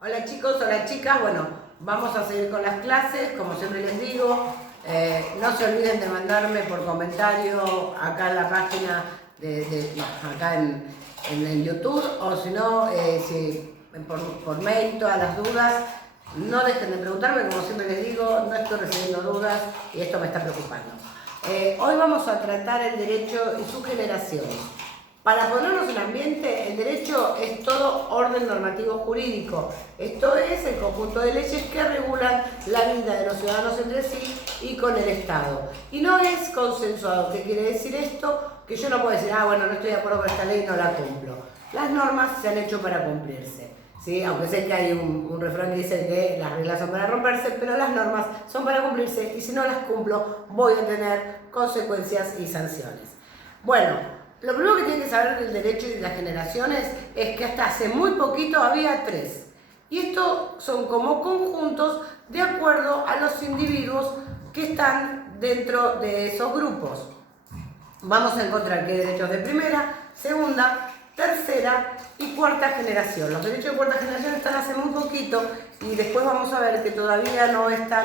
Hola chicos, hola chicas, bueno, vamos a seguir con las clases, como siempre les digo, no se olviden de mandarme por comentario acá en la página, acá en el YouTube, o si no, por mail, todas las dudas, no dejen de preguntarme, como siempre les digo, no estoy recibiendo dudas y esto me está preocupando. Hoy vamos a tratar el derecho y sus generaciones. Para ponernos en ambiente, el derecho es todo orden normativo jurídico. Esto es el conjunto de leyes que regulan la vida de los ciudadanos entre sí y con el Estado. Y no es consensuado. ¿Qué quiere decir esto? Que yo no puedo decir, bueno, no estoy de acuerdo con esta ley, no la cumplo. Las normas se han hecho para cumplirse, ¿sí? Aunque sé que hay un refrán que dice que las reglas son para romperse, pero las normas son para cumplirse y si no las cumplo voy a tener consecuencias y sanciones. Bueno, lo primero que tienen que saber del derecho y de las generaciones es que hasta hace muy poquito había tres. Y estos son como conjuntos de acuerdo a los individuos que están dentro de esos grupos. Vamos a encontrar que hay derechos de primera, segunda, tercera y cuarta generación. Los derechos de cuarta generación están hace muy poquito y después vamos a ver que todavía no están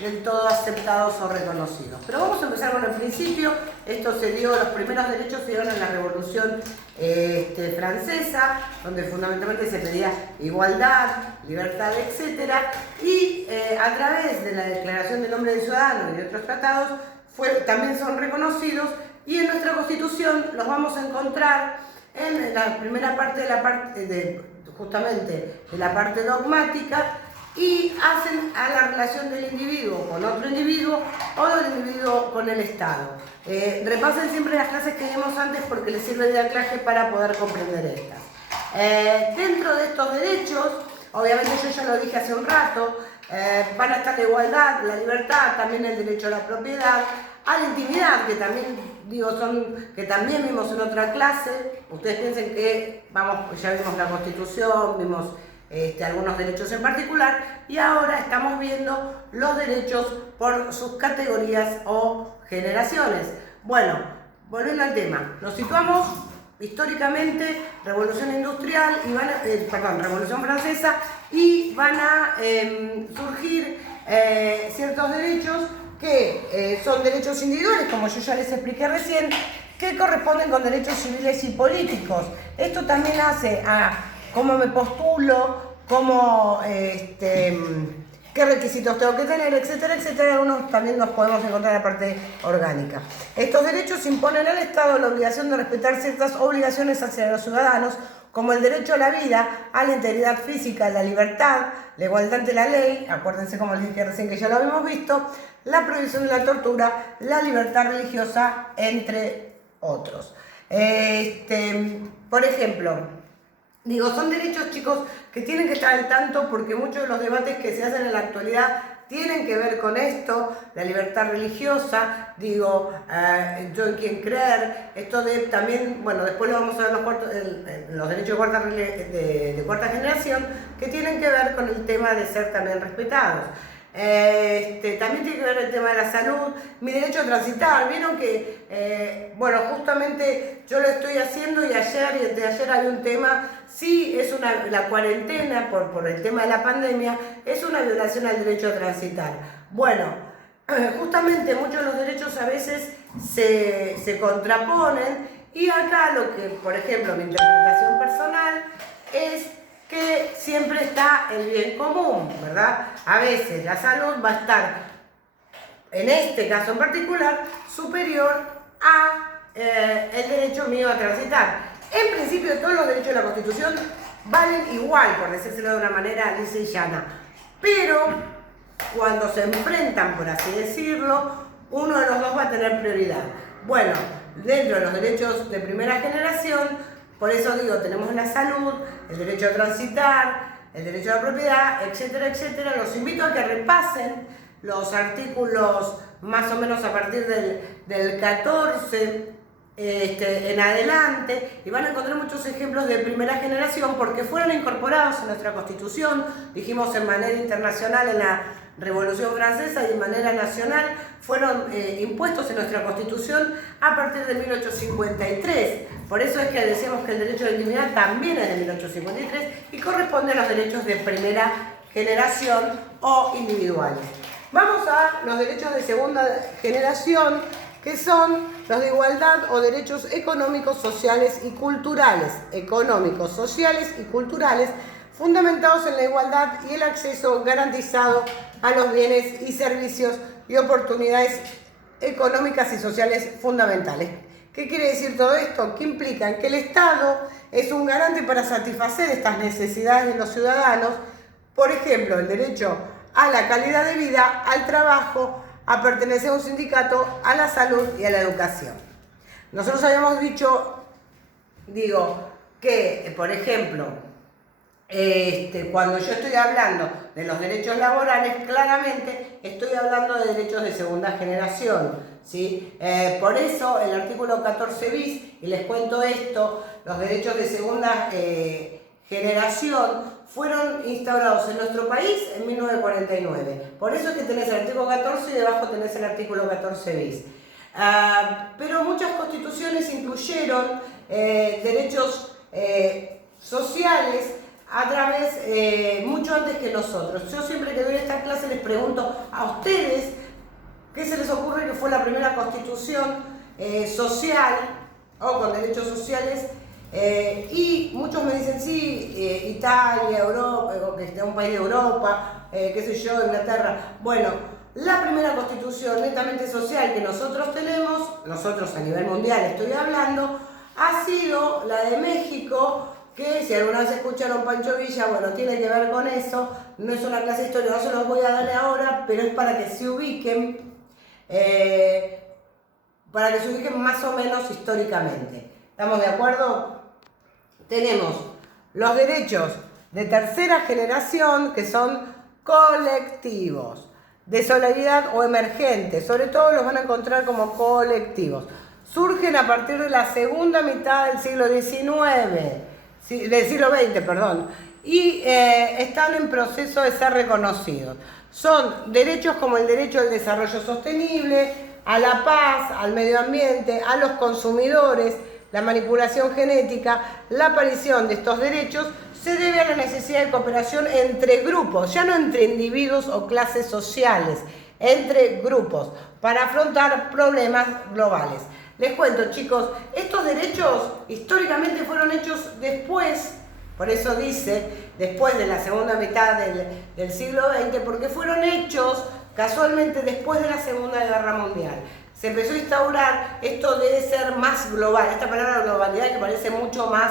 del todo aceptados o reconocidos. Pero vamos a empezar con el principio. Esto se dio, los primeros derechos se dieron en la Revolución Francesa, donde fundamentalmente se pedía igualdad, libertad, etc. Y a través de la Declaración del Hombre y del Ciudadano y de otros tratados también son reconocidos y en nuestra Constitución los vamos a encontrar en la primera parte justamente de la parte dogmática y hacen a la relación del individuo con otro individuo o del individuo con el Estado. Repasen siempre las clases que vimos antes porque les sirve de anclaje para poder comprender estas. Dentro de estos derechos, obviamente yo ya lo dije hace un rato, van a estar la igualdad, la libertad, también el derecho a la propiedad, a la intimidad, que también vimos en otra clase. Ustedes piensen que ya vimos la Constitución, vimos algunos derechos en particular y ahora estamos viendo los derechos por sus categorías o generaciones. Bueno, volviendo al tema, nos situamos históricamente, Revolución Industrial, Revolución Francesa, y van a surgir ciertos derechos que son derechos individuales, como yo ya les expliqué recién, que corresponden con derechos civiles y políticos. Esto también hace a cómo me postulo, qué requisitos tengo que tener, etcétera, etcétera. Algunos también nos podemos encontrar en la parte orgánica. Estos derechos imponen al Estado la obligación de respetar ciertas obligaciones hacia los ciudadanos, como el derecho a la vida, a la integridad física, a la libertad, la igualdad ante la ley, acuérdense como les dije recién que ya lo habíamos visto, la prohibición de la tortura, la libertad religiosa, entre otros. Por ejemplo, son derechos, chicos, que tienen que estar al tanto porque muchos de los debates que se hacen en la actualidad tienen que ver con esto, la libertad religiosa, yo en quién creer, esto de también, después lo vamos a ver los derechos de cuarta generación, que tienen que ver con el tema de ser también respetados. También tiene que ver el tema de la salud, mi derecho a transitar. Vieron que, justamente yo lo estoy haciendo y ayer y anteayer había un tema, sí, la cuarentena por el tema de la pandemia, es una violación al derecho a transitar. Bueno, justamente muchos de los derechos a veces se contraponen y acá lo que, por ejemplo, mi interpretación personal es que siempre está el bien común, ¿verdad? A veces la salud va a estar, en este caso en particular, superior a el derecho mío a transitar. En principio, todos los derechos de la Constitución valen igual, por decírselo de una manera lisa y llana. Pero cuando se enfrentan, por así decirlo, uno de los dos va a tener prioridad. Bueno, dentro de los derechos de primera generación, por eso digo, tenemos la salud, el derecho a transitar, el derecho a la propiedad, etcétera, etcétera. Los invito a que repasen los artículos más o menos a partir del 14 en adelante, y van a encontrar muchos ejemplos de primera generación porque fueron incorporados en nuestra Constitución, dijimos en manera internacional en la Revolución Francesa y de manera nacional, fueron impuestos en nuestra Constitución a partir de 1853. Por eso es que decíamos que el derecho a la intimidad también es de 1853 y corresponde a los derechos de primera generación o individuales. Vamos a los derechos de segunda generación, que son los de igualdad o derechos económicos, sociales y culturales. Económicos, sociales y culturales, fundamentados en la igualdad y el acceso garantizado a los bienes y servicios y oportunidades económicas y sociales fundamentales. ¿Qué quiere decir todo esto? Que implican que el Estado es un garante para satisfacer estas necesidades de los ciudadanos, por ejemplo, el derecho a la calidad de vida, al trabajo, a pertenecer a un sindicato, a la salud y a la educación. Nosotros habíamos dicho, que, por ejemplo, cuando yo estoy hablando de los derechos laborales, claramente estoy hablando de derechos de segunda generación, ¿sí? Por eso el artículo 14 bis, y les cuento esto, los derechos de segunda generación fueron instaurados en nuestro país en 1949. Por eso es que tenés el artículo 14 y debajo tenés el artículo 14 bis. Pero muchas constituciones incluyeron derechos sociales a través, mucho antes que nosotros. Yo siempre que doy esta clase les pregunto a ustedes qué se les ocurre que fue la primera constitución social o con derechos sociales. Y muchos me dicen, sí, Italia, Europa, o que sea un país de Europa, qué sé yo, Inglaterra. Bueno, la primera constitución netamente social que nosotros tenemos, nosotros a nivel mundial estoy hablando, ha sido la de México, que si alguna vez escucharon Pancho Villa, bueno, tiene que ver con eso. No es una clase de historia, no se los voy a dar ahora, pero es para que se ubiquen, más o menos históricamente. ¿Estamos de acuerdo? Tenemos los derechos de tercera generación, que son colectivos, de solidaridad o emergentes, sobre todo los van a encontrar como colectivos. Surgen a partir de la segunda mitad del siglo XIX, del siglo XX, perdón, y están en proceso de ser reconocidos. Son derechos como el derecho al desarrollo sostenible, a la paz, al medio ambiente, a los consumidores. La manipulación genética, la aparición de estos derechos se debe a la necesidad de cooperación entre grupos, ya no entre individuos o clases sociales, entre grupos, para afrontar problemas globales. Les cuento, chicos, estos derechos históricamente fueron hechos después, por eso dice, después de la segunda mitad del siglo XX, porque fueron hechos casualmente después de la Segunda Guerra Mundial. Se empezó a instaurar, esto debe ser más global, esta palabra globalidad que parece mucho más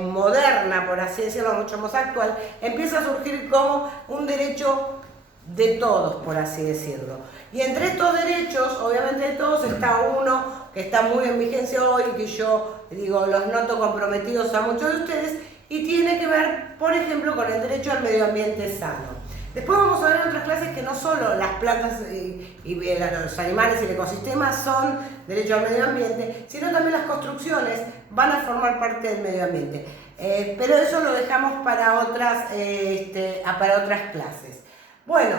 moderna, por así decirlo, mucho más actual, empieza a surgir como un derecho de todos, por así decirlo. Y entre estos derechos, obviamente de todos, está uno que está muy en vigencia hoy, que yo los noto comprometidos a muchos de ustedes, y tiene que ver, por ejemplo, con el derecho al medio ambiente sano. Después vamos a ver en otras clases que no solo las plantas y los animales y el ecosistema son derecho al medio ambiente, sino también las construcciones van a formar parte del medio ambiente. Pero eso lo dejamos para otras clases. Bueno,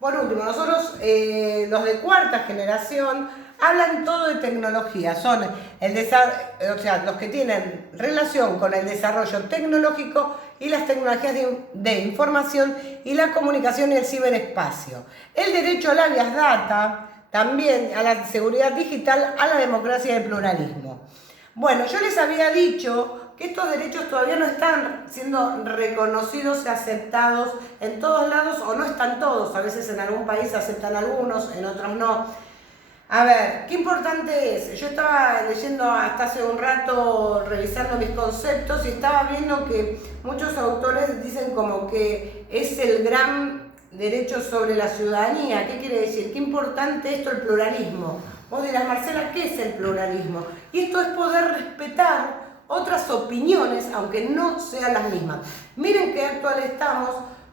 por último, nosotros los de cuarta generación hablan todo de tecnología, son los que tienen relación con el desarrollo tecnológico y las tecnologías de información y la comunicación y el ciberespacio. El derecho a la vías data, también a la seguridad digital, a la democracia y el pluralismo. Bueno, yo les había dicho que estos derechos todavía no están siendo reconocidos y aceptados en todos lados, o no están todos. A veces en algún país aceptan algunos, en otros no. A ver, qué importante es. Yo estaba leyendo hasta hace un rato, revisando mis conceptos, y estaba viendo que muchos autores dicen como que es el gran derecho sobre la ciudadanía. ¿Qué quiere decir? Qué importante esto, el pluralismo. Vos dirás, Marcela, ¿qué es el pluralismo? Y esto es poder respetar otras opiniones, aunque no sean las mismas. Miren qué actual estamos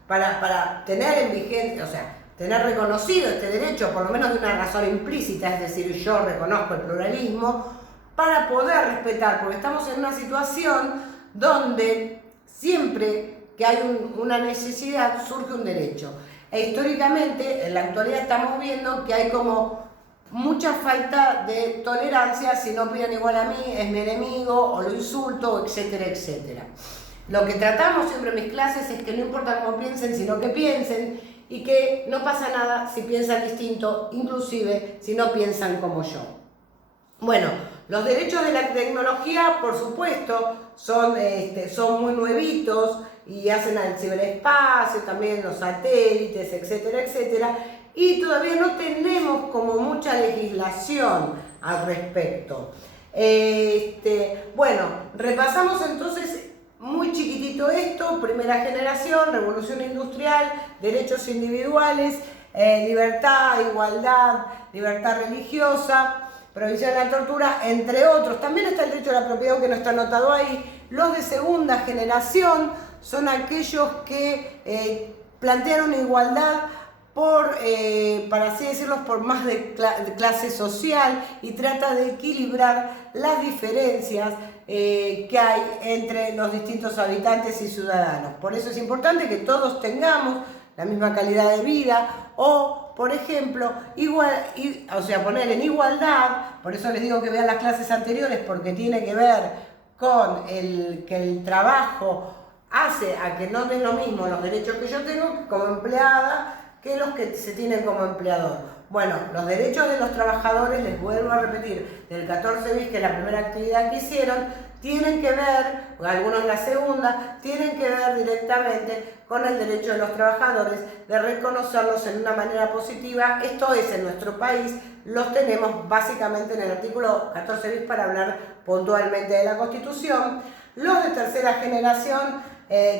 para tener en vigencia, tener reconocido este derecho, por lo menos de una razón implícita, es decir, yo reconozco el pluralismo. para poder respetar, porque estamos en una situación donde siempre que hay una necesidad surge un derecho. E históricamente, en la actualidad estamos viendo que hay como mucha falta de tolerancia: si no opinan igual a mí, es mi enemigo, o lo insulto, etcétera, etcétera. Lo que tratamos siempre en mis clases es que no importa cómo piensen, sino que piensen, y que no pasa nada si piensan distinto, inclusive si no piensan como yo. Bueno, los derechos de la tecnología, por supuesto, son muy nuevitos y hacen al ciberespacio, también los satélites, etcétera, etcétera, y todavía no tenemos como mucha legislación al respecto. Bueno, repasamos entonces muy chiquitito esto: primera generación, revolución industrial, derechos individuales, libertad, igualdad, libertad religiosa, prohibición de la tortura, entre otros. También está el derecho a la propiedad, que no está anotado ahí. Los de segunda generación son aquellos que plantean una igualdad para así decirlo, por más de clase social, y trata de equilibrar las diferencias que hay entre los distintos habitantes y ciudadanos. Por eso es importante que todos tengamos la misma calidad de vida, o, por ejemplo, poner en igualdad. Por eso les digo que vean las clases anteriores, porque tiene que ver con que el trabajo hace a que no den lo mismo los derechos que yo tengo como empleada que los que se tienen como empleador. Bueno, los derechos de los trabajadores, les vuelvo a repetir, del 14 bis, que es la primera actividad que hicieron, tienen que ver, o algunos la segunda, tienen que ver directamente con el derecho de los trabajadores de reconocerlos en una manera positiva. Esto es, en nuestro país los tenemos básicamente en el artículo 14 bis, para hablar puntualmente de la Constitución. Los de tercera generación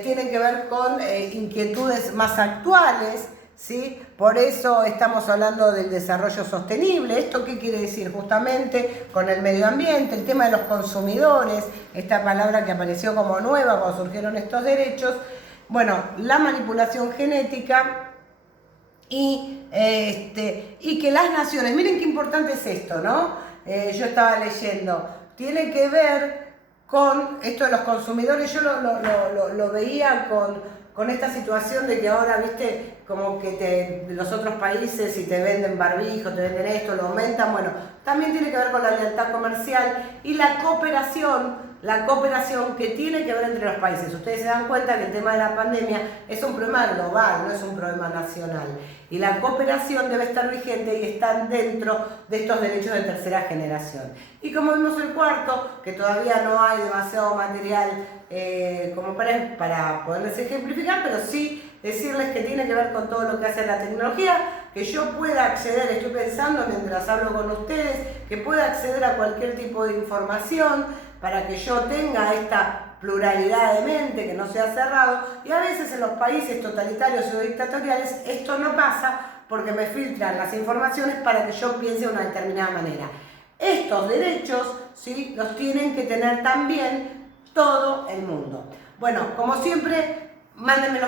tienen que ver con inquietudes más actuales, ¿sí? Por eso estamos hablando del desarrollo sostenible. ¿Esto qué quiere decir? Justamente con el medio ambiente, el tema de los consumidores, esta palabra que apareció como nueva cuando surgieron estos derechos. Bueno, la manipulación genética y que las naciones, miren qué importante es esto, ¿no? Yo estaba leyendo, tiene que ver con esto de los consumidores. Yo lo veía con esta situación de que ahora, viste, como que los otros países, si te venden barbijo, te venden esto, lo aumentan. Bueno, también tiene que ver con la lealtad comercial y la cooperación que tiene que ver entre los países. Ustedes se dan cuenta que el tema de la pandemia es un problema global, no es un problema nacional. Y la cooperación debe estar vigente y están dentro de estos derechos de tercera generación. Y como vimos el cuarto, que todavía no hay demasiado material como para poderles ejemplificar, pero sí decirles que tiene que ver con todo lo que hace la tecnología, que yo pueda acceder, estoy pensando mientras hablo con ustedes, que pueda acceder a cualquier tipo de información para que yo tenga esta pluralidad de mente, que no sea cerrado. Y a veces en los países totalitarios o dictatoriales esto no pasa, porque me filtran las informaciones para que yo piense de una determinada manera. Estos derechos, ¿sí?, los tienen que tener también todo el mundo. Bueno, como siempre, mándenme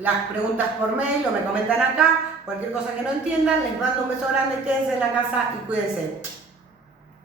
las preguntas por mail o me comentan acá. Cualquier cosa que no entiendan, les mando un beso grande, quédense en la casa y cuídense.